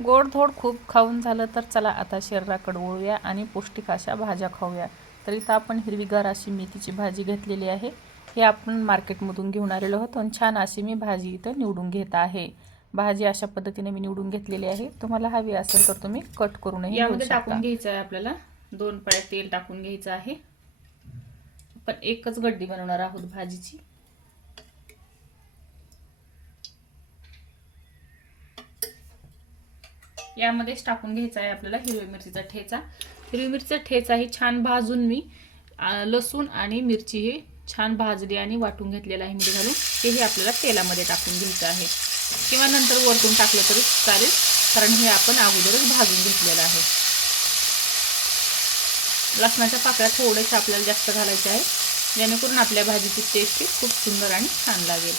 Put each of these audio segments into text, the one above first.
गोडधोड खूप खाऊन झालं तर चला आता शरीराकडे वळूया आणि पौष्टिक अशा भाज्या खाऊया. तर इथं आपण हिरवीगार अशी मेथीची भाजी घेतलेली आहे. हे आपण मार्केटमधून घेऊन आलेलो होतो आणि छान अशी मी भाजी इथं निवडून घेत आहे. भाजी अशा पद्धतीने मी निवडून घेतलेली आहे. तुम्हाला हवी असेल तर तुम्ही कट करूनही घेऊ शकता. टाकून घ्यायचं आहे आपल्याला 2 पळ्या तेल टाकून घ्यायचं आहे. पण एकच गड्डी बनवणार आहोत भाजीची. यामध्येच टाकून घ्यायचा आहे आपल्याला हिरवी मिरचीचा ठेचा. हिरवी मिरचीचा ठेचा ही छान भाजून मी लसूण आणि मिरची ही छान भाजली आणि वाटून घेतलेला आहे मीठ घालून. तेही आपल्याला तेलामध्ये टाकून घ्यायचं आहे किंवा नंतर वरतून टाकलं तरी चालेल, कारण हे आपण अगोदरच भाजून घेतलेलं आहे. लसणाच्या पाकळ्या थोड्याशा आपल्याला जास्त घालायच्या आहेत, जेणेकरून आपल्या भाजीची टेस्ट खूप सुंदर आणि छान लागेल.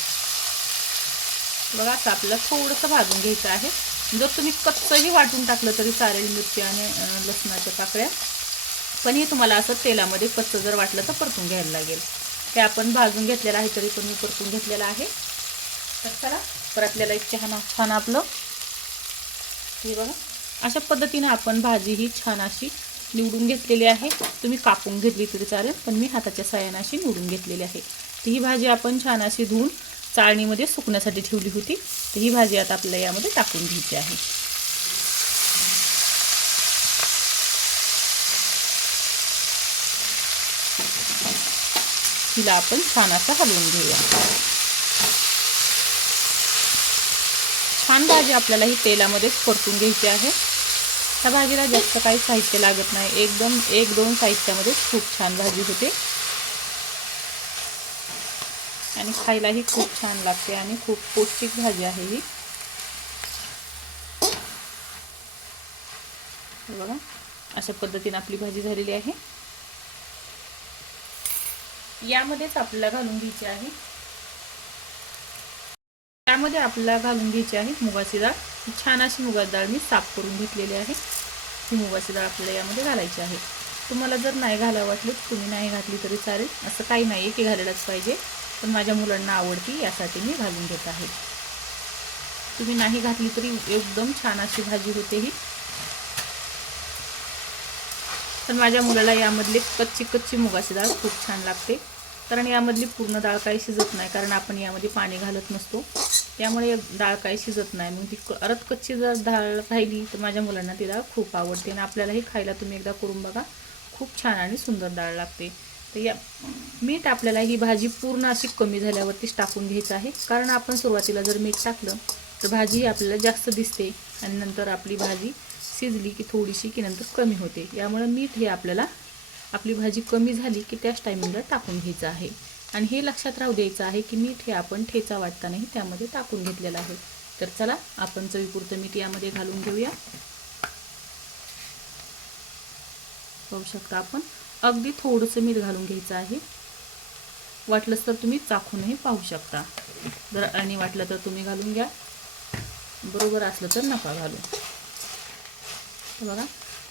बघा असं आपल्याला थोडंसं भाजून घ्यायचं आहे. जर तुम्ही कच्चंही वाटून टाकलं तरी चालेल मिरची आणि लसणाच्या पाकळ्या, पण हे तुम्हाला असं तेलामध्ये कच्चं जर वाटलं तर परतून घ्यायला लागेल. ते आपण भाजून घेतलेलं आहे तरी पण मी परतून घेतलेलं आहे. तर चला परतलेलं एक छान आपलं हे बघा अशा पद्धतीने आपण भाजी ही छान अशी निवडून घेतलेली आहे. तुम्ही कापून घेतली तरी चालेल, पण मी हाताच्या साहाय्याने अशी निवडून घेतलेली आहे. तर ही भाजी आपण छान अशी धुवून चाळणीमध्ये सुकण्यासाठी ठेवली होती. तर ही भाजी आता आपल्याला यामध्ये टाकून घ्यायची आहे. हिला आपण छान असं हलवून घेऊया. छान भाजी आपल्याला ही तेलामध्येच परतून घ्यायची आहे. ह्या भाजीला जास्त काही साहित्य लागत नाही, एकदम 1-2 साहित्यामध्ये खूप छान भाजी होते आणि खायलाही खूप छान लागते आणि खूप पौष्टिक भाजी आहे ही. बघा अशा पद्धतीने आपली भाजी झालेली आहे. यामध्येच आपल्याला घालून घ्यायची आहे, त्यामध्ये आपल्याला घालून घ्यायची आहे मुगाची डाळ. छान अशी मुगाची डाळ मी साफ करून घेतलेली आहे. ही मुगाची डाळ आपल्याला यामध्ये घालायची आहे. तुम्हाला जर नाही घालावं वाटलं तुम्ही नाही घातली तरी चालेल, असं काही नाही आहे की घालायलाच पाहिजे, पण माझ्या मुलांना आवडती यासाठी मी घालून घेत आहे. तुम्ही नाही घातली तरी एकदम छान अशी भाजी होते ही. पण माझ्या मुलाला यामधली कच्ची मुगाची डाळ खूप छान लागते, कारण यामधली पूर्ण डाळ काही शिजत नाही, कारण आपण यामध्ये पाणी घालत नसतो, त्यामुळे डाळ काही शिजत नाही. मग ती कच्ची जर डाळ राहिली तर माझ्या मुलांना ती डाळ खूप आवडते आणि आपल्यालाही खायला तुम्ही एकदा करून बघा, खूप छान आणि सुंदर डाळ लागते. तर या मीठ आपल्याला ही भाजी पूर्ण अशी कमी झाल्यावरतीच टाकून घ्यायचं आहे, कारण आपण सुरुवातीला जर मीठ टाकलं तर भाजी ही आपल्याला जास्त दिसते आणि नंतर आपली भाजी शिजली की थोडीशी की नंतर कमी होते. यामुळे मीठ हे आपल्याला आपली भाजी कमी झाली की त्याच टायमिंगला टाकून घ्यायचं आहे. आणि हे लक्षात राहू द्यायचं आहे की मीठ हे आपण ठेचा वाटतानाही त्यामध्ये टाकून घेतलेलं आहे. तर चला आपण चवीपुरतं मीठ यामध्ये घालून घेऊया. पाहू शकता आपण अगदी थोडंसं मीठ घालून घ्यायचं आहे. वाटलंच तर तुम्ही चाखूनही पाहू शकता. जर आणि वाटलं तर तुम्ही घालून घ्या, बरोबर असलं तर नका घालू. बघा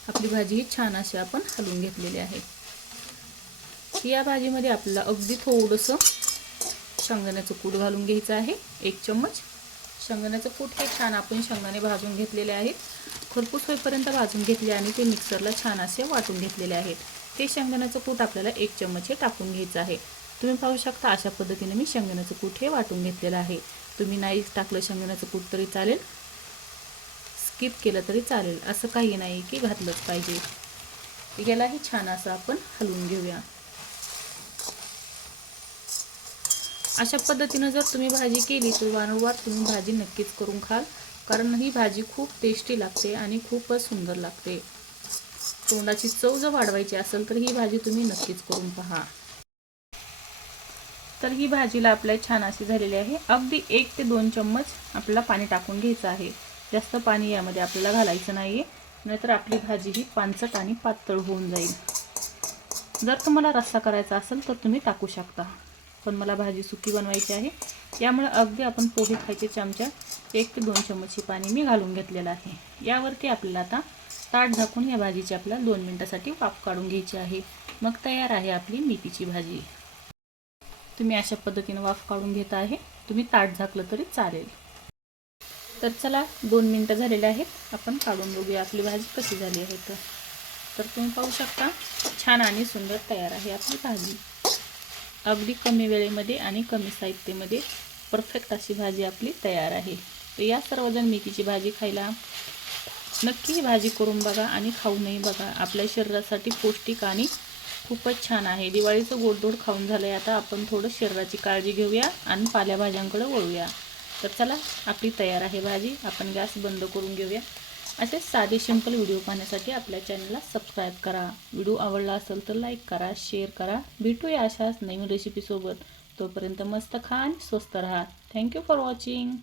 आपली भाजी ही छान अशी आपण हलवून घेतलेली आहे. या भाजीमध्ये आपल्याला अगदी थोडंसं शेंगदाण्याचं कूट घालून घ्यायचं आहे, 1 चम्मच. शेंगदाण्याचं कूट हे छान आपण शेंगदाणे भाजून घेतलेले आहेत, खरपूस होईपर्यंत भाजून घेतले आणि ते मिक्सरला छान असे वाटून घेतलेले आहेत. ते शेंगदाण्याचं कूट आपल्याला 1 चम्मच हे टाकून घ्यायचं आहे. तुम्ही पाहू शकता अशा पद्धतीने मी शेंगदाण्याचं कूट हे वाटून घेतलेलं आहे. तुम्ही नाही टाकलं शेंगदाण्याचं कूट तरी चालेल, स्किप केलं तरी चालेल, असं काही नाही की घातलंच पाहिजे. यालाही छान असं आपण हलवून घेऊया. अशा पद्धतीने जर तुम्ही भाजी केली तर वारंवार तुम्ही भाजी नक्कीच करून खाल, कारण ही भाजी खूप टेस्टी लागते आणि खूपच सुंदर लागते. तोंडाची चव जर वाढवायची असेल तर ही भाजी तुम्ही नक्कीच करून पहा. तर ही भाजीला आपल्या छान अशी झालेली आहे. अगदी 1 ते 2 चम्मच आपल्याला पाणी टाकून घ्यायचं आहे. जास्त पाणी यामध्ये आपल्याला घालायचं नाही आहे, नाहीतर आपली भाजी ही पांचट आणि पातळ होऊन जाईल. जर तुम्हाला रस्सा करायचा असेल तर तुम्ही टाकू शकता, पण मला भाजी सुकी बनवायची आहे, यामुळे अगदी आपण पोहे खायचे चमचा 1 ते 2 चम्मच पाणी मी घालून घेतलेलं आहे. यावरती आपल्याला आता ताट झाकून या भाजीची आपल्याला 2 मिनिटासाठी वाफ काढून घ्यायची आहे. मग तयार आहे आपली मेथीची भाजी. तुम्ही अशा पद्धतीने वाफ काढून घेता आहे, तुम्ही ताट झाकलं तरी चालेल. तर चला 2 मिनिटं झालेले आहेत, आपण काढून बघूया आपली भाजी कशी झाली आहे. तर तुम्ही पाहू शकता छान आणि सुंदर तयार आहे आपली भाजी. अगदी कमी वेळेमध्ये आणि कमी साहित्यामध्ये परफेक्ट अशी भाजी आपली तयार आहे. तर या सर्वजण मेथीची भाजी खायला नक्की ही भाजी करून बघा आणि खाऊनही बघा. आपल्या शरीरासाठी पौष्टिक आणि खूपच छान आहे. दिवाळीचं गोडधोड खाऊन झालं आहे, आता आपण थोडं शरीराची काळजी घेऊया आणि पालेभाज्यांकडे वळूया. तर चला आपली तयार आहे भाजी. आपण गॅस बंद करून घेऊया. असे साधे सिंपल व्हिडिओ पाहण्यासाठी आपल्या चॅनलला सबस्क्राईब करा. व्हिडिओ आवडला असेल तर लाईक करा, शेअर करा. भेटूया अशाच नवीन रेसिपीसोबत. तोपर्यंत मस्त खा आणि स्वस्त राहा. Thank you for watching.